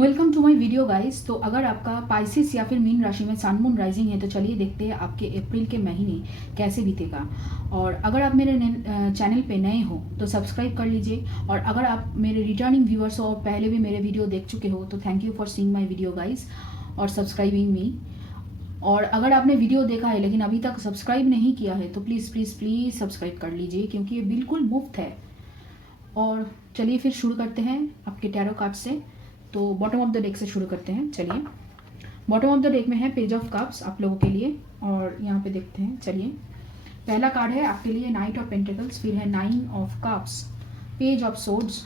Welcome to my video guys. तो अगर आपका पाइसिस या फिर मीन राशि में सन मून राइजिंग है तो चलिए देखते हैं आपके अप्रैल के महीने कैसे बीतेगा। और अगर आप मेरे चैनल पे नए हो तो सब्सक्राइब कर लीजिए, और अगर आप मेरे रिटर्निंग व्यूअर्स हो और पहले भी मेरे वीडियो देख चुके हो तो thank you for seeing my video guys और सब्सक्राइबिंग मी। और अगर आपने वीडियो देखा है लेकिन अभी तक सब्सक्राइब नहीं किया है तो प्लीज़ प्लीज़ प्लीज़ सब्सक्राइब कर लीजिए, क्योंकि ये बिल्कुल मुफ्त है। और चलिए फिर शुरू करते हैं आपके टैरो कार्ड से। तो बॉटम ऑफ द डेक से शुरू करते हैं। चलिए, बॉटम ऑफ द डेक में है पेज ऑफ कप्स आप लोगों के लिए, और यहाँ पे देखते हैं। चलिए, पहला कार्ड है आपके लिए नाइट ऑफ पेंटिकल्स, फिर है nine of cups, page of swords,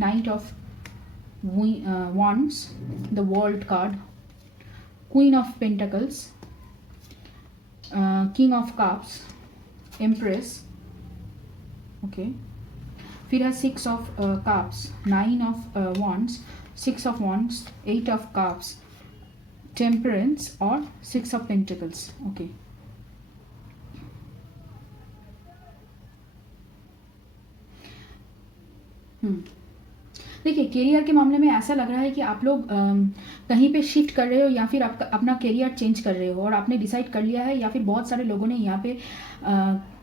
knight of wands, the world card, queen of pentacles, king of cups, empress, okay. फिर है six of cups, nine of wands, six of wands, eight of cups, temperance और six of pentacles, okay. देखिए, career के मामले में ऐसा लग रहा है कि आप लोग कहीं पे शिफ्ट कर रहे हो या फिर आप अपना करियर चेंज कर रहे हो, और आपने डिसाइड कर लिया है, या फिर बहुत सारे लोगों ने यहाँ पे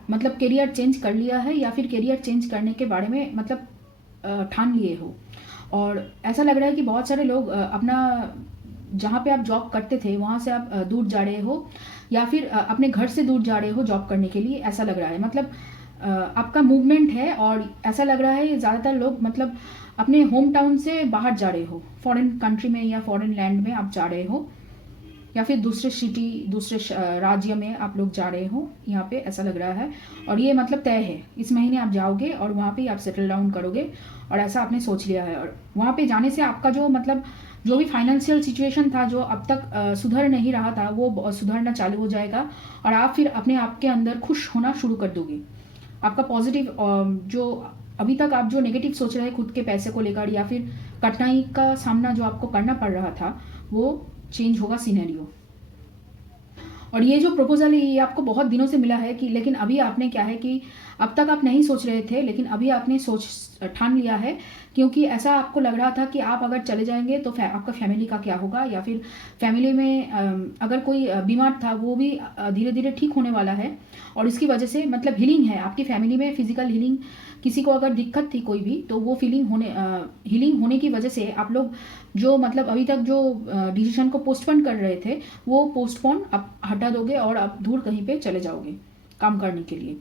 मतलब करियर चेंज कर लिया है, या फिर करियर चेंज करने के बारे में मतलब ठान लिए हो। और ऐसा लग रहा है कि बहुत सारे लोग अपना जहाँ पे आप जॉब करते थे वहाँ से आप दूर जा रहे हो, या फिर अपने घर से दूर जा रहे हो जॉब करने के लिए, ऐसा लग रहा है। मतलब आपका मूवमेंट है, और ऐसा लग रहा है ज़्यादातर लोग मतलब अपने होम टाउन से बाहर जा रहे हो, फॉरेन कंट्री में या फॉरेन लैंड में आप जा रहे हो, या फिर दूसरे सिटी दूसरे राज्य में आप लोग जा रहे हो, यहाँ पे ऐसा लग रहा है। और ये मतलब तय है, इस महीने आप जाओगे और वहाँ पे आप सेटल डाउन करोगे, और ऐसा आपने सोच लिया है। और वहाँ पे जाने से आपका जो मतलब जो भी फाइनेंशियल सिचुएशन था, जो अब तक सुधर नहीं रहा था, वो सुधरना चालू हो जाएगा, और आप फिर अपने आप के अंदर खुश होना शुरू कर दोगे। आपका पॉजिटिव जो अभी तक आप जो नेगेटिव सोच रहे हैं खुद के पैसे को लेकर, या फिर कठिनाई का सामना जो आपको करना पड़ रहा था, वो चेंज होगा सिनेरियो। और ये जो प्रपोजल है ये आपको बहुत दिनों से मिला है कि, लेकिन अभी आपने क्या है कि अब तक आप नहीं सोच रहे थे, लेकिन अभी आपने सोच ठान लिया है, क्योंकि ऐसा आपको लग रहा था कि आप अगर चले जाएंगे तो आपका फैमिली का क्या होगा, या फिर फैमिली में अगर कोई बीमार था वो भी धीरे धीरे ठीक होने वाला है। और इसकी वजह से मतलब हीलिंग है आपकी फैमिली में, फिजिकल हीलिंग, किसी को अगर दिक्कत थी कोई भी तो वो हीलिंग होने की वजह से आप लोग जो मतलब अभी तक जो डिसीजन को पोस्टपोन कर रहे थे वो पोस्टपोन आप हटा दोगे, और आप दूर कहीं पे चले जाओगे काम करने के लिए।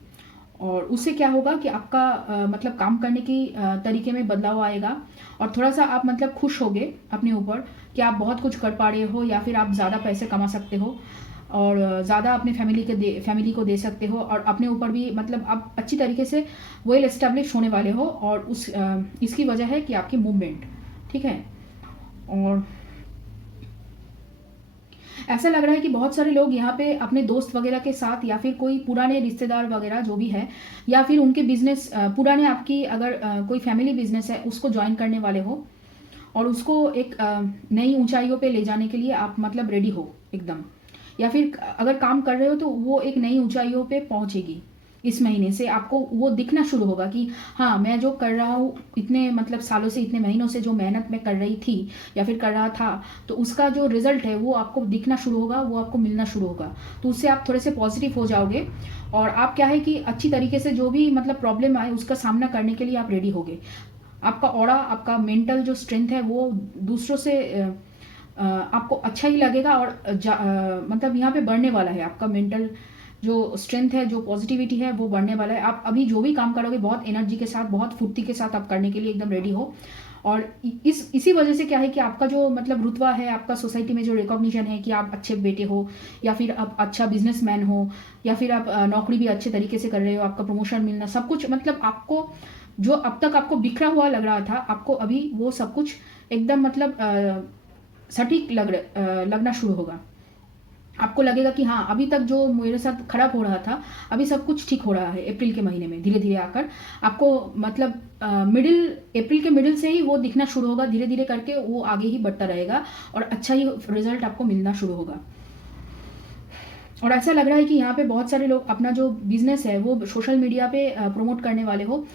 और उससे क्या होगा कि आपका मतलब काम करने की तरीके में बदलाव आएगा, और थोड़ा सा आप मतलब खुश होगे अपने ऊपर कि आप बहुत कुछ कर पा रहे हो, या फिर आप ज़्यादा पैसे कमा सकते हो, और ज़्यादा अपने फैमिली को दे सकते हो, और अपने ऊपर भी मतलब आप अच्छी तरीके से वेल एस्टेब्लिश होने वाले हो। और इसकी वजह है कि आपकी मूवमेंट, ठीक है। और ऐसा लग रहा है कि बहुत सारे लोग यहाँ पे अपने दोस्त वगैरह के साथ, या फिर कोई पुराने रिश्तेदार वगैरह जो भी है, या फिर उनके बिजनेस पुराने आपकी अगर कोई फैमिली बिजनेस है उसको ज्वाइन करने वाले हो, और उसको एक नई ऊंचाइयों पे ले जाने के लिए आप मतलब रेडी हो एकदम, या फिर अगर काम कर रहे हो तो वो एक नई ऊंचाइयों पे पहुंचेगी। इस महीने से आपको वो दिखना शुरू होगा कि हाँ, मैं जो कर रहा हूँ इतने मतलब सालों से, इतने महीनों से जो मेहनत मैं कर रही थी या फिर कर रहा था, तो उसका जो रिजल्ट है वो आपको दिखना शुरू होगा, वो आपको मिलना शुरू होगा। तो उससे आप थोड़े से पॉजिटिव हो जाओगे, और आप क्या है कि अच्छी तरीके से जो भी मतलब प्रॉब्लम आए उसका सामना करने के लिए आप रेडी होगे। आपका ऑरा, आपका मेंटल जो स्ट्रेंथ है वो दूसरों से आपको अच्छा ही लगेगा, और मतलब यहाँ पे बढ़ने वाला है। आपका मेंटल जो स्ट्रेंथ है, जो पॉजिटिविटी है, वो बढ़ने वाला है। आप अभी जो भी काम करोगे बहुत एनर्जी के साथ, बहुत फुर्ती के साथ आप करने के लिए एकदम रेडी हो। और इसी वजह से क्या है कि आपका जो मतलब रुतबा है, आपका सोसाइटी में जो रिकॉग्निशन है कि आप अच्छे बेटे हो, या फिर आप अच्छा बिजनेसमैन हो, या फिर आप नौकरी भी अच्छे तरीके से कर रहे हो, आपका प्रमोशन मिलना, सब कुछ मतलब आपको जो अब तक आपको बिखरा हुआ लग रहा था, आपको अभी वो सब कुछ एकदम मतलब सटीक लगना शुरू होगा। आपको लगेगा कि हाँ, अभी तक जो मेरे साथ खराब हो रहा था अभी सब कुछ ठीक हो रहा है। अप्रैल के महीने में धीरे धीरे आकर आपको मतलब अप्रैल के मिडिल से ही वो दिखना शुरू होगा, धीरे धीरे करके वो आगे ही बढ़ता रहेगा, और अच्छा ही रिजल्ट आपको मिलना शुरू होगा। और ऐसा लग रहा है कि यहाँ पे बहुत सारे लोग अपना जो बिजनेस है वो सोशल मीडिया पे प्रमोट करने वाले हो,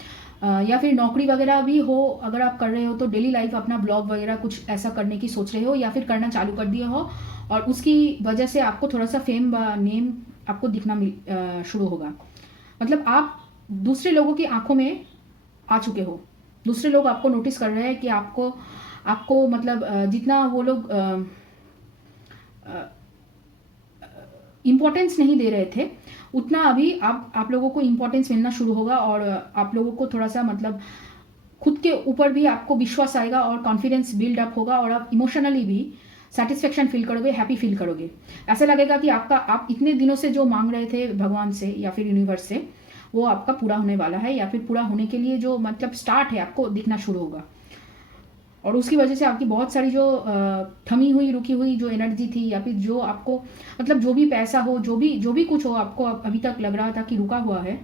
या फिर नौकरी वगैरह भी हो, अगर आप कर रहे हो तो डेली लाइफ अपना ब्लॉग वगैरह कुछ ऐसा करने की सोच रहे हो या फिर करना चालू कर दिए हो, और उसकी वजह से आपको थोड़ा सा फेम नेम आपको दिखना शुरू होगा। मतलब आप दूसरे लोगों की आंखों में आ चुके हो, दूसरे लोग आपको नोटिस कर रहे हैं कि आपको आपको मतलब जितना वो लोग इम्पोर्टेंस नहीं दे रहे थे उतना अभी आप लोगों को इम्पोर्टेंस मिलना शुरू होगा, और आप लोगों को थोड़ा सा मतलब खुद के ऊपर भी आपको विश्वास आएगा और कॉन्फिडेंस बिल्ड अप होगा, और आप इमोशनली भी सेटिस्फेक्शन फील करोगे, हैप्पी फील करोगे। ऐसा लगेगा कि आप इतने दिनों से जो मांग रहे थे भगवान से या फिर यूनिवर्स से, वो आपका पूरा होने वाला है, या फिर पूरा होने के लिए जो मतलब स्टार्ट है आपको दिखना शुरू होगा। और उसकी वजह से आपकी बहुत सारी जो थमी हुई रुकी हुई जो एनर्जी थी, या फिर जो आपको मतलब जो भी पैसा हो, जो भी कुछ हो आपको अभी तक लग रहा था कि रुका हुआ है,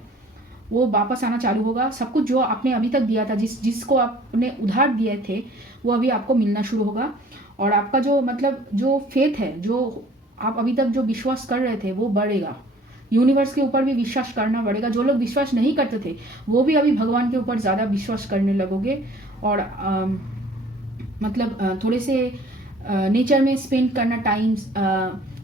वो वापस आना चालू होगा। सब कुछ जो आपने अभी तक दिया था, जिसको आपने उधार दिए थे, वो अभी आपको मिलना शुरू होगा। और आपका जो मतलब जो फेथ है, जो आप अभी तक जो विश्वास कर रहे थे, वो बढ़ेगा। यूनिवर्स के ऊपर भी विश्वास करना बढ़ेगा। जो लोग विश्वास नहीं करते थे वो भी अभी भगवान के ऊपर ज़्यादा विश्वास करने लगोगे, और मतलब थोड़े से नेचर में स्पेंड करना टाइम,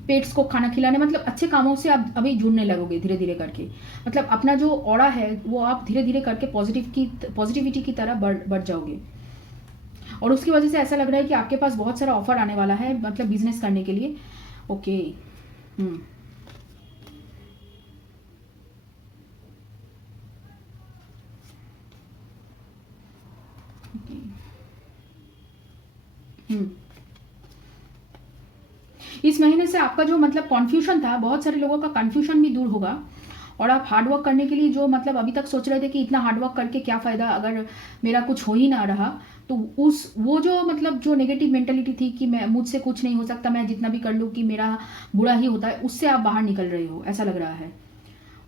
पेट्स को खाना खिलाने, मतलब अच्छे कामों से आप अभी जुड़ने लगोगे धीरे धीरे करके। मतलब अपना जो ऑरा है वो आप धीरे धीरे करके पॉजिटिविटी की तरह बढ़ जाओगे। और उसकी वजह से ऐसा लग रहा है कि आपके पास बहुत सारा ऑफर आने वाला है, मतलब बिजनेस करने के लिए। ओके। इस महीने से आपका जो मतलब कॉन्फ्यूजन था, बहुत सारे लोगों का कन्फ्यूजन भी दूर होगा, और आप हार्डवर्क करने के लिए जो मतलब अभी तक सोच रहे थे कि इतना हार्डवर्क करके क्या फ़ायदा अगर मेरा कुछ हो ही ना रहा, तो वो जो मतलब जो नेगेटिव मेंटेलिटी थी कि मैं मुझसे कुछ नहीं हो सकता, मैं जितना भी कर लूँ कि मेरा बुरा ही होता है, उससे आप बाहर निकल रहे हो, ऐसा लग रहा है।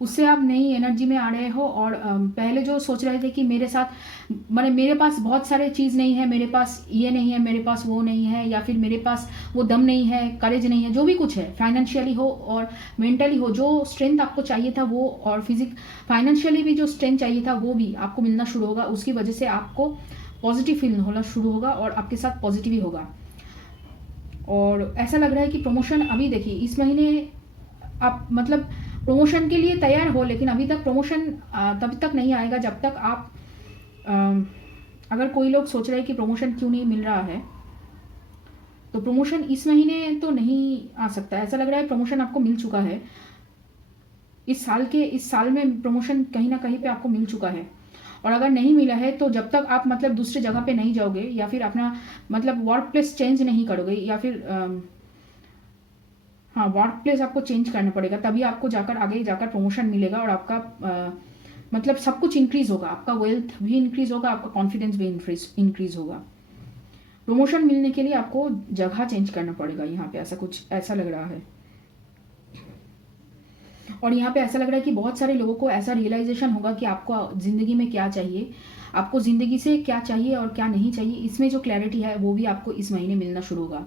उससे आप नई एनर्जी में आ रहे हो। और पहले जो सोच रहे थे कि मेरे साथ मतलब मेरे पास बहुत सारे चीज़ नहीं है, मेरे पास ये नहीं है, मेरे पास वो नहीं है, या फिर मेरे पास वो दम नहीं है, करेज नहीं है, जो भी कुछ है, फाइनेंशियली हो और मेंटली हो, जो स्ट्रेंथ आपको चाहिए था वो, और फाइनेंशियली भी जो स्ट्रेंथ चाहिए था वो भी आपको मिलना शुरू होगा। उसकी वजह से आपको पॉजिटिव फील होना शुरू होगा और आपके साथ पॉजिटिव ही होगा। और ऐसा लग रहा है कि प्रमोशन अभी देखिए इस महीने आप मतलब प्रमोशन के लिए तैयार हो, लेकिन अभी तक प्रमोशन तब तक नहीं आएगा जब तक आप अगर कोई लोग सोच रहे हैं कि प्रमोशन क्यों नहीं मिल रहा है, तो प्रमोशन इस महीने तो नहीं आ सकता। ऐसा लग रहा है प्रमोशन आपको मिल चुका है। इस साल में प्रमोशन कहीं ना कहीं पे आपको मिल चुका है। और अगर नहीं मिला है तो जब तक आप मतलब दूसरे जगह पे नहीं जाओगे, या फिर अपना मतलब वर्क प्लेस चेंज नहीं करोगे, या फिर हाँ वर्क प्लेस आपको चेंज करना पड़ेगा, तभी आपको जाकर आगे जाकर प्रमोशन मिलेगा, और आपका मतलब सब कुछ इंक्रीज होगा, आपका वेल्थ भी इंक्रीज होगा, आपका कॉन्फिडेंस भी इंक्रीज होगा। प्रमोशन मिलने के लिए आपको जगह चेंज करना पड़ेगा यहाँ पे, ऐसा लग रहा है। और यहाँ पे ऐसा लग रहा है कि बहुत सारे लोगों को ऐसा रियलाइजेशन होगा कि आपको ज़िंदगी में क्या चाहिए, आपको ज़िंदगी से क्या चाहिए और क्या नहीं चाहिए। इसमें जो क्लैरिटी है वो भी आपको इस महीने मिलना शुरू होगा।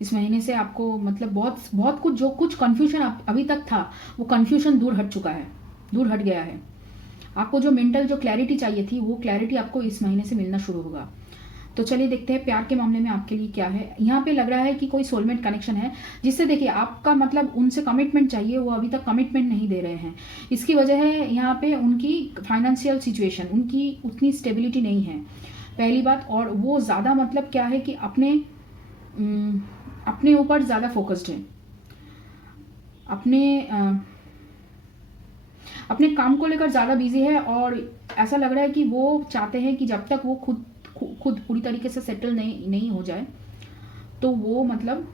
इस महीने से आपको मतलब बहुत कुछ जो कुछ कन्फ्यूजन अभी तक था, वो कन्फ्यूजन दूर हट गया है। आपको जो मेंटल जो क्लैरिटी चाहिए थी, वो क्लैरिटी आपको इस महीने से मिलना शुरू होगा। तो चलिए देखते हैं प्यार के मामले में आपके लिए क्या है। यहाँ पे लग रहा है कि कोई सोलमेट कनेक्शन है, जिससे देखिए आपका मतलब उनसे कमिटमेंट चाहिए, वो अभी तक कमिटमेंट नहीं दे रहे हैं। इसकी वजह है यहाँ पे उनकी फाइनेंशियल सिचुएशन, उनकी उतनी स्टेबिलिटी नहीं है पहली बात। और वो ज़्यादा मतलब क्या है कि अपने ऊपर ज़्यादा फोकस्ड है, अपने काम को लेकर ज़्यादा बिजी है। और ऐसा लग रहा है कि वो चाहते हैं कि जब तक वो खुद पूरी तरीके से सेटल नहीं हो जाए, तो वो मतलब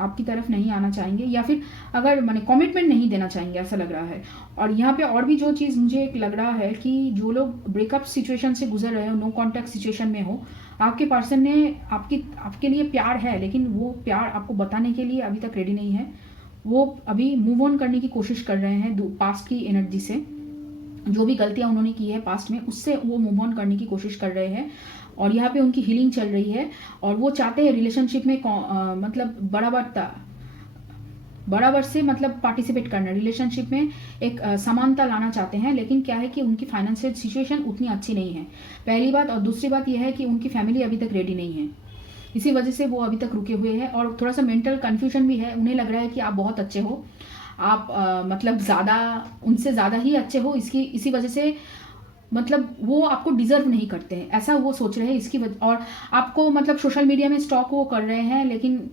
आपकी तरफ नहीं आना चाहेंगे, या फिर अगर माने कमिटमेंट नहीं देना चाहेंगे, ऐसा लग रहा है। और यहाँ पे और भी जो चीज़ मुझे एक लग रहा है कि जो लोग ब्रेकअप सिचुएशन से गुजर रहे हो, नो कॉन्टैक्ट सिचुएशन में हो, आपके पर्सन ने आपके लिए प्यार है, लेकिन वो प्यार आपको बताने के लिए अभी तक रेडी नहीं है। वो अभी मूव ऑन करने की कोशिश कर रहे हैं पास्ट की एनर्जी से, जो भी गलतियां उन्होंने की है पास्ट में, उससे वो मूव ऑन करने की कोशिश कर रहे हैं। और यहाँ पे उनकी हीलिंग चल रही है, और वो चाहते हैं रिलेशनशिप में मतलब बराबर से मतलब पार्टिसिपेट करना, रिलेशनशिप में एक समानता लाना चाहते हैं, लेकिन क्या है कि उनकी फाइनेंशियल सिचुएशन उतनी अच्छी नहीं है, पहली बात। और दूसरी बात यह है कि उनकी फैमिली अभी तक रेडी नहीं है, इसी वजह से वो अभी तक रुके हुए हैं। और थोड़ा सा मेंटल कन्फ्यूजन भी है, उन्हें लग रहा है कि आप बहुत अच्छे हो, आप मतलब ज़्यादा उनसे ज़्यादा ही अच्छे हो, इसी वजह से मतलब वो आपको डिजर्व नहीं करते हैं, ऐसा वो सोच रहे हैं इसकी वजह। और आपको मतलब सोशल मीडिया में स्टॉक वो कर रहे हैं, लेकिन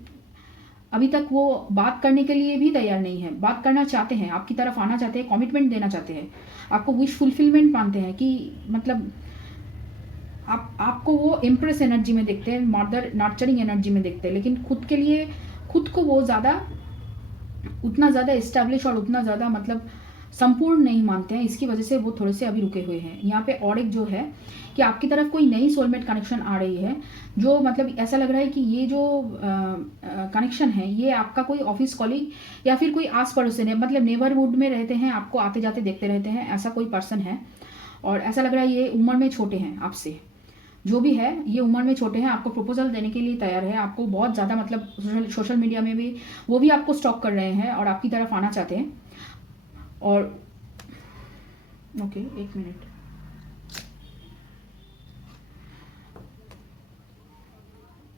अभी तक वो बात करने के लिए भी तैयार नहीं है। बात करना चाहते हैं, आपकी तरफ आना चाहते हैं, कमिटमेंट देना चाहते हैं, आपको विश फुलफिलमेंट मानते हैं कि मतलब आपको वो इम्प्रेस एनर्जी में देखते हैं, मदर नर्चरिंग एनर्जी में देखते हैं, लेकिन खुद के लिए खुद को वो उतना ज़्यादा इस्टेब्लिश और उतना ज़्यादा मतलब संपूर्ण नहीं मानते हैं, इसकी वजह से वो थोड़े से अभी रुके हुए हैं। यहाँ पे और एक जो है कि आपकी तरफ कोई नई सोलमेट कनेक्शन आ रही है, जो मतलब ऐसा लग रहा है कि ये जो कनेक्शन है ये आपका कोई ऑफिस कॉलीग या फिर कोई आस पड़ोसी है, मतलब नेबरहुड में रहते हैं, आपको आते जाते देखते रहते हैं, ऐसा कोई पर्सन है। और ऐसा लग रहा है ये उम्र में छोटे हैं आपसे, जो भी है ये उम्र में छोटे हैं, आपको प्रपोजल देने के लिए तैयार है, आपको बहुत ज़्यादा मतलब सोशल मीडिया में भी वो भी आपको स्टॉक कर रहे हैं और आपकी तरफ आना चाहते हैं। और ओके, एक मिनट,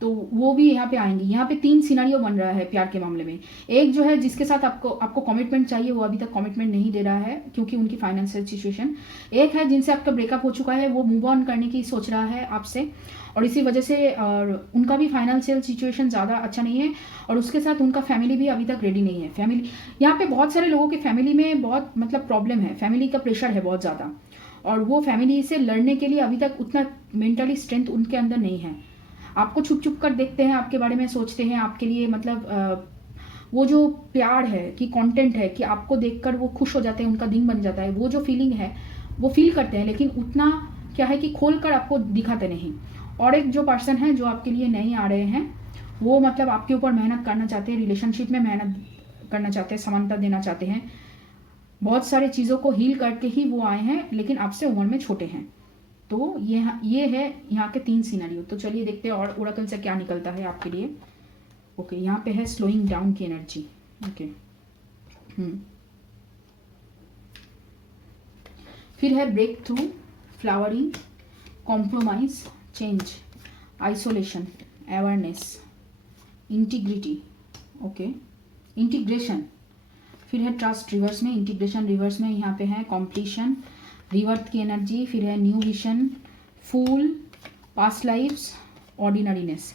तो वो भी यहाँ पे आएंगे। यहाँ पे 3 सिनारियो बन रहा है प्यार के मामले में। एक जो है जिसके साथ आपको कमिटमेंट चाहिए, वो अभी तक कमिटमेंट नहीं दे रहा है क्योंकि उनकी फाइनेंशियल सिचुएशन। एक है जिनसे आपका ब्रेकअप हो चुका है, वो मूव ऑन करने की सोच रहा है आपसे, और इसी वजह से और उनका भी फाइनेंशियल सिचुएशन ज़्यादा अच्छा नहीं है, और उसके साथ उनका फैमिली भी अभी तक रेडी नहीं है। फैमिली, यहाँ पे बहुत सारे लोगों के फैमिली में बहुत मतलब प्रॉब्लम है, फैमिली का प्रेशर है बहुत ज़्यादा, और वो फैमिली से लड़ने के लिए अभी तक उतना मेंटली स्ट्रेंथ उनके अंदर नहीं है। आपको छुप छुप कर देखते हैं, आपके बारे में सोचते हैं, आपके लिए मतलब वो जो प्यार है कि कंटेंट है कि आपको देखकर वो खुश हो जाते हैं, उनका दिन बन जाता है, वो जो फीलिंग है वो फील करते हैं, लेकिन उतना क्या है कि खोल कर आपको दिखाते नहीं। और एक जो पर्सन है जो आपके लिए नहीं आ रहे हैं, वो मतलब आपके ऊपर मेहनत करना चाहते हैं, रिलेशनशिप में मेहनत करना चाहते हैं, समानता देना चाहते हैं, बहुत सारी चीज़ों को हील करके ही वो आए हैं, लेकिन आपसे उम्र में छोटे हैं। तो ये है यहाँ के 3 सिनेरियो। तो चलिए देखते हैं और ओरेकल से क्या निकलता है आपके लिए। ओके, यहाँ पे है स्लोइंग डाउन की एनर्जी। ओके, फिर है breakthrough, flowering, compromise, change, isolation, awareness, integrity, okay, integration. फिर है ट्रस्ट रिवर्स में, इंटीग्रेशन रिवर्स में यहाँ पे है कॉम्प्लीशन, रिवर्थ की एनर्जी, फिर है न्यू विजन, फूल, पास्ट लाइफ्स, ऑर्डिनरीनेस।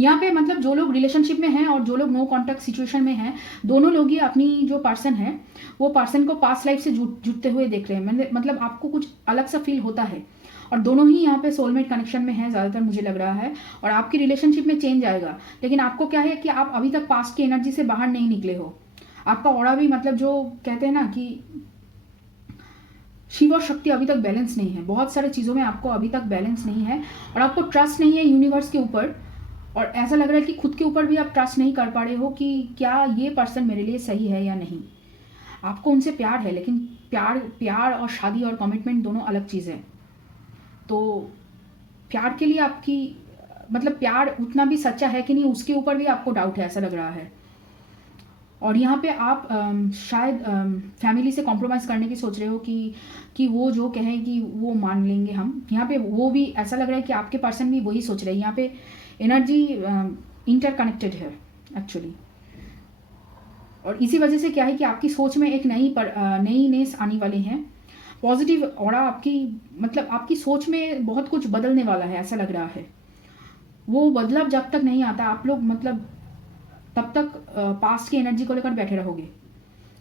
यहाँ पे मतलब जो लोग रिलेशनशिप में हैं और जो लोग नो कॉन्टैक्ट सिचुएशन में हैं, दोनों लोग ही अपनी जो पर्सन है वो पर्सन को पास्ट लाइफ से जुड़ते हुए देख रहे हैं, मतलब आपको कुछ अलग सा फील होता है, और दोनों ही यहाँ पे सोलमेट कनेक्शन में है ज़्यादातर मुझे लग रहा है। और आपकी रिलेशनशिप में चेंज आएगा, लेकिन आपको क्या है कि आप अभी तक पास्ट की एनर्जी से बाहर नहीं निकले हो। आपका ऑरा भी मतलब जो कहते हैं ना कि शिव और शक्ति अभी तक बैलेंस नहीं है, बहुत सारे चीज़ों में आपको अभी तक बैलेंस नहीं है, और आपको ट्रस्ट नहीं है यूनिवर्स के ऊपर, और ऐसा लग रहा है कि खुद के ऊपर भी आप ट्रस्ट नहीं कर पा रहे हो कि क्या ये पर्सन मेरे लिए सही है या नहीं। आपको उनसे प्यार है, लेकिन प्यार और शादी और कमिटमेंट दोनों अलग चीज़ है। तो प्यार के लिए आपकी मतलब प्यार उतना भी सच्चा है कि नहीं, उसके ऊपर भी आपको डाउट है, ऐसा लग रहा है। और यहाँ पे आप शायद फैमिली से कॉम्प्रोमाइज़ करने की सोच रहे हो कि वो जो कहें कि वो मान लेंगे हम। यहाँ पे वो भी ऐसा लग रहा है कि आपके पर्सन भी वही सोच रहे हैं। यहाँ पे एनर्जी इंटरकनेक्टेड है एक्चुअली, और इसी वजह से क्या है कि आपकी सोच में एक नईनेस आने वाली है, पॉजिटिव ऑरा आपकी मतलब आपकी सोच में बहुत कुछ बदलने वाला है, ऐसा लग रहा है। वो बदलाव जब तक नहीं आता आप लोग मतलब तब तक पास्ट की एनर्जी को लेकर बैठे रहोगे।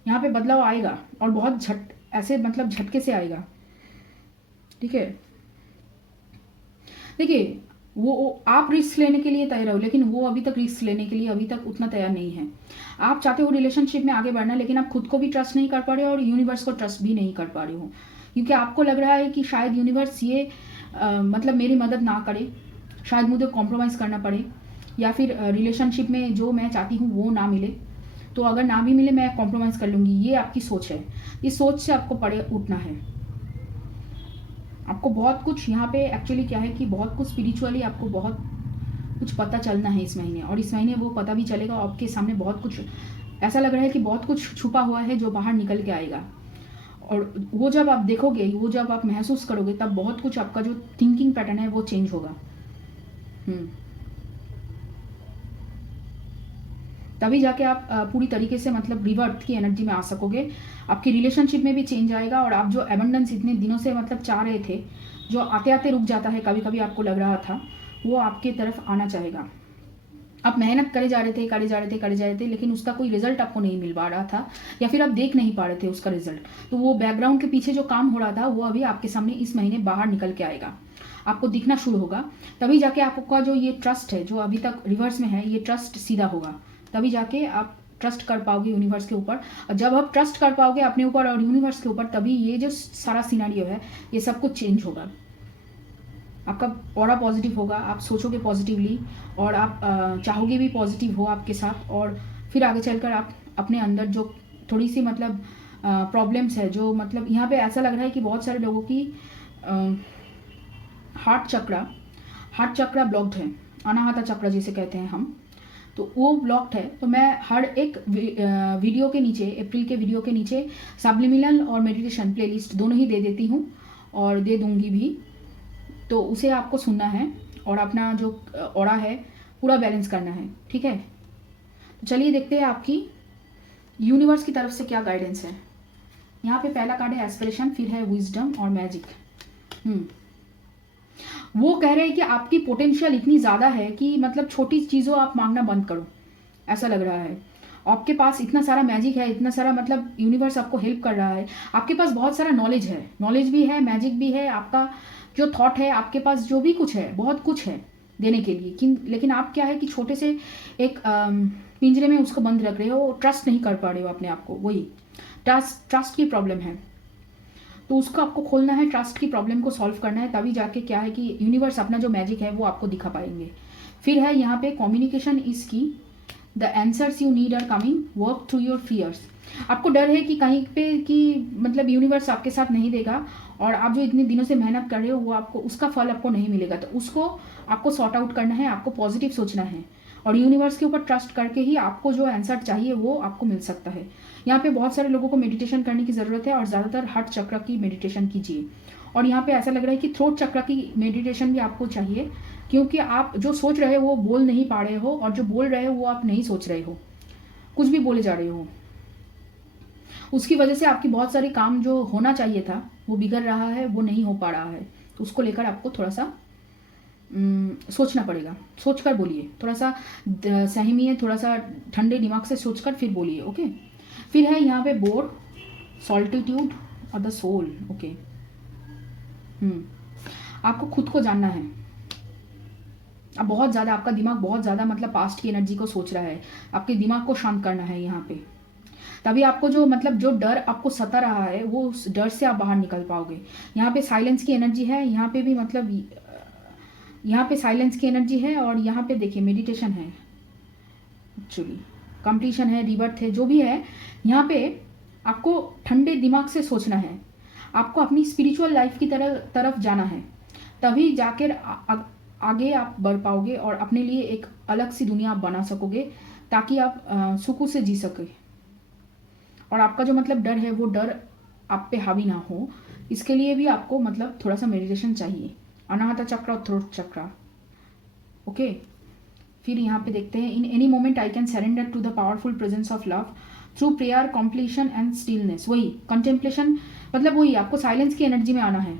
यहाँ पे बदलाव आएगा, और बहुत ऐसे मतलब झटके से आएगा, ठीक है। देखिए, वो आप रिस्क लेने के लिए तैयार हो, लेकिन वो अभी तक रिस्क लेने के लिए अभी तक उतना तैयार नहीं है। आप चाहते हो रिलेशनशिप में आगे बढ़ना, लेकिन आप खुद को भी ट्रस्ट नहीं कर पा रहे हो और यूनिवर्स को ट्रस्ट भी नहीं कर पा रहे हो, क्योंकि आपको लग रहा है कि शायद यूनिवर्स ये मतलब मेरी मदद ना करे, शायद मुझे कॉम्प्रोमाइज़ करना पड़े, या फिर रिलेशनशिप में जो मैं चाहती हूँ वो ना मिले, तो अगर ना भी मिले मैं कॉम्प्रोमाइज़ कर लूँगी। ये आपकी सोच है, इस सोच से आपको पड़े उठना है। आपको बहुत कुछ यहाँ पे एक्चुअली क्या है कि बहुत कुछ स्पिरिचुअली आपको बहुत कुछ पता चलना है इस महीने, और इस महीने वो पता भी चलेगा। आपके सामने बहुत कुछ ऐसा लग रहा है कि बहुत कुछ छुपा हुआ है जो बाहर निकल के आएगा, और वो जब आप देखोगे, वो जब आप महसूस करोगे, तब बहुत कुछ आपका जो थिंकिंग पैटर्न है वो चेंज होगा। तभी जाके आप पूरी तरीके से मतलब रिवर्ट की एनर्जी में आ सकोगे। आपकी रिलेशनशिप में भी चेंज आएगा, और आप जो एबंडेंस इतने दिनों से मतलब चाह रहे थे, जो आते आते रुक जाता है, कभी कभी आपको लग रहा था, वो आपके तरफ आना चाहेगा। आप मेहनत करे जा रहे थे, लेकिन उसका कोई रिजल्ट आपको नहीं मिल पा रहा था, या फिर आप देख नहीं पा रहे थे उसका रिजल्ट। तो वो बैकग्राउंड के पीछे जो काम हो रहा था, वो अभी आपके सामने इस महीने बाहर निकल के आएगा, आपको दिखना शुरू होगा। तभी जाके आपका जो ये ट्रस्ट है, जो अभी तक रिवर्स में है, ये ट्रस्ट सीधा होगा। तभी जाके आप ट्रस्ट कर पाओगे यूनिवर्स के ऊपर, और जब आप ट्रस्ट कर पाओगे अपने ऊपर और यूनिवर्स के ऊपर, तभी ये जो सारा सिनेरियो है, ये सब कुछ चेंज होगा। आपका ऑरा पॉजिटिव होगा, आप सोचोगे पॉजिटिवली, और आप चाहोगे भी पॉजिटिव हो आपके साथ। और फिर आगे चलकर आप अपने अंदर जो थोड़ी सी मतलब प्रॉब्लम्स है, जो मतलब यहाँ पे ऐसा लग रहा है कि बहुत सारे लोगों की हार्ट चक्रा ब्लॉक्ड है, अनाहता चक्र जिसे कहते हैं हम, तो वो ब्लॉक्ड है। तो मैं हर एक वीडियो के नीचे, अप्रैल के वीडियो के नीचे सब्लिमिनल और मेडिटेशन प्लेलिस्ट दोनों ही दे देती हूँ, और दे दूँगी भी। तो उसे आपको सुनना है, और अपना जो ऑरा है पूरा बैलेंस करना है, ठीक है। तो चलिए देखते हैं आपकी यूनिवर्स की तरफ से क्या गाइडेंस है। यहाँ पे पहला कार्ड है एस्पिरेशन, फिर है विजडम और मैजिक। वो कह रहे हैं कि आपकी पोटेंशियल इतनी ज़्यादा है कि मतलब छोटी चीज़ों आप मांगना बंद करो, ऐसा लग रहा है। आपके पास इतना सारा मैजिक है, इतना सारा मतलब यूनिवर्स आपको हेल्प कर रहा है। आपके पास बहुत सारा नॉलेज भी है, मैजिक भी है, आपका जो थॉट है, आपके पास जो भी कुछ है, बहुत कुछ है देने के लिए। लेकिन आप क्या है कि छोटे से एक पिंजरे में उसको बंद रख रहे हो, ट्रस्ट नहीं कर पा रहे हो अपने आप को। वही ट्रस्ट की प्रॉब्लम है, तो उसको आपको खोलना है, ट्रस्ट की प्रॉब्लम को सॉल्व करना है। तभी जाके क्या है कि यूनिवर्स अपना जो मैजिक है वो आपको दिखा पाएंगे। फिर है यहाँ पे communication is key, the answers you need are coming, work through your fears. आपको डर है कि कहीं पे कि मतलब यूनिवर्स आपके साथ नहीं देगा, और आप जो इतने दिनों से मेहनत कर रहे हो वो आपको उसका फल आपको नहीं मिलेगा। तो उसको आपको सॉर्ट आउट करना है, आपको पॉजिटिव सोचना है, और यूनिवर्स के ऊपर ट्रस्ट करके ही आपको जो आंसर चाहिए वो आपको मिल सकता है। यहाँ पे बहुत सारे लोगों को मेडिटेशन करने की ज़रूरत है, और ज़्यादातर हार्ट चक्र की मेडिटेशन कीजिए। और यहाँ पे ऐसा लग रहा है कि थ्रोट चक्र की मेडिटेशन भी आपको चाहिए, क्योंकि आप जो सोच रहे हो वो बोल नहीं पा रहे हो, और जो बोल रहे हो वो आप नहीं सोच रहे हो, कुछ भी बोले जा रहे हो। उसकी वजह से आपकी बहुत सारे काम जो होना चाहिए था वो बिगड़ रहा है, वो नहीं हो पा रहा है। तो उसको लेकर आपको थोड़ा सा सोचना पड़ेगा। सोचकर बोलिए, थोड़ा सा सहमिए, थोड़ा सा ठंडे दिमाग से सोचकर फिर बोलिए, ओके। फिर है यहाँ पे बोर, सॉल्टिट्यूड और द सोल, ओके। आपको खुद को जानना है। अब बहुत ज़्यादा आपका दिमाग बहुत ज़्यादा मतलब पास्ट की एनर्जी को सोच रहा है, आपके दिमाग को शांत करना है यहाँ पे। तभी आपको जो मतलब जो डर आपको सता रहा है, वो उस डर से आप बाहर निकल पाओगे। यहाँ पे साइलेंस की एनर्जी है, यहाँ पे भी मतलब यहाँ पे साइलेंस की एनर्जी है, और यहाँ पे देखिए मेडिटेशन है, एक्चुअली कंप्लीशन है, रिबर्थ है, जो भी है। यहाँ पे आपको ठंडे दिमाग से सोचना है, आपको अपनी स्पिरिचुअल लाइफ की तरफ जाना है, तभी जाकर आगे आप बढ़ पाओगे, और अपने लिए एक अलग सी दुनिया आप बना सकोगे, ताकि आप सुकून से जी सके। और आपका जो मतलब डर है, वो डर आप पे हावी ना हो, इसके लिए भी आपको मतलब थोड़ा सा मेडिटेशन चाहिए। अनाहता चक्र और थ्रोट चक्र, ओके। फिर यहाँ पे देखते हैं, in any moment I can surrender to the powerful presence of love through prayer, completion and stillness. वही कंटेम्पलेशन, मतलब वही आपको साइलेंस की एनर्जी में आना है।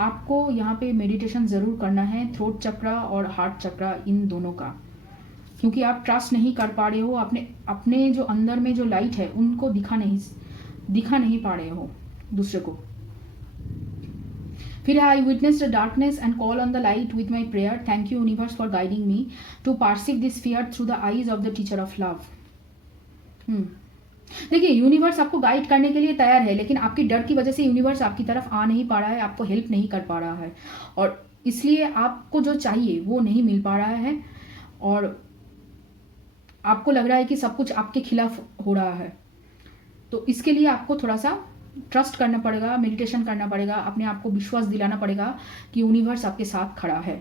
आपको यहाँ पे मेडिटेशन ज़रूर करना है, थ्रोट चक्र और हार्ट चक्र, इन दोनों का, क्योंकि आप ट्रस्ट नहीं कर पा रहे हो अपने जो अंदर में जो लाइट है उनको दिखा नहीं पा रहे हो दूसरे को। फिर I witness the darkness and call on the light with my prayer, thank you universe for guiding me to perceive this fear through the eyes of the teacher of love. देखिए, यूनिवर्स आपको guide करने के लिए तैयार है, लेकिन आपकी डर की वजह से यूनिवर्स आपकी तरफ आ नहीं पा रहा है, आपको हेल्प नहीं कर पा रहा है, और इसलिए आपको जो चाहिए वो नहीं मिल पा रहा है, और आपको लग रहा है कि सब कुछ आपके खिलाफ हो रहा है। तो इसके लिए आपको थोड़ा सा ट्रस्ट करना पड़ेगा, मेडिटेशन करना पड़ेगा, अपने आप को विश्वास दिलाना पड़ेगा कि यूनिवर्स आपके साथ खड़ा है।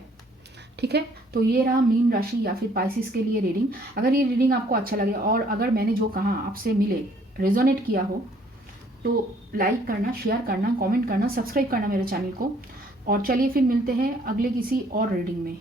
ठीक है, तो ये रहा मीन राशि या फिर पाइसिस के लिए रीडिंग। अगर ये रीडिंग आपको अच्छा लगे और अगर मैंने जो कहा आपसे मिले, रेजोनेट किया हो, तो लाइक करना, शेयर करना, कमेंट करना, सब्सक्राइब करना मेरे चैनल को। और चलिए फिर मिलते हैं अगले किसी और रीडिंग में।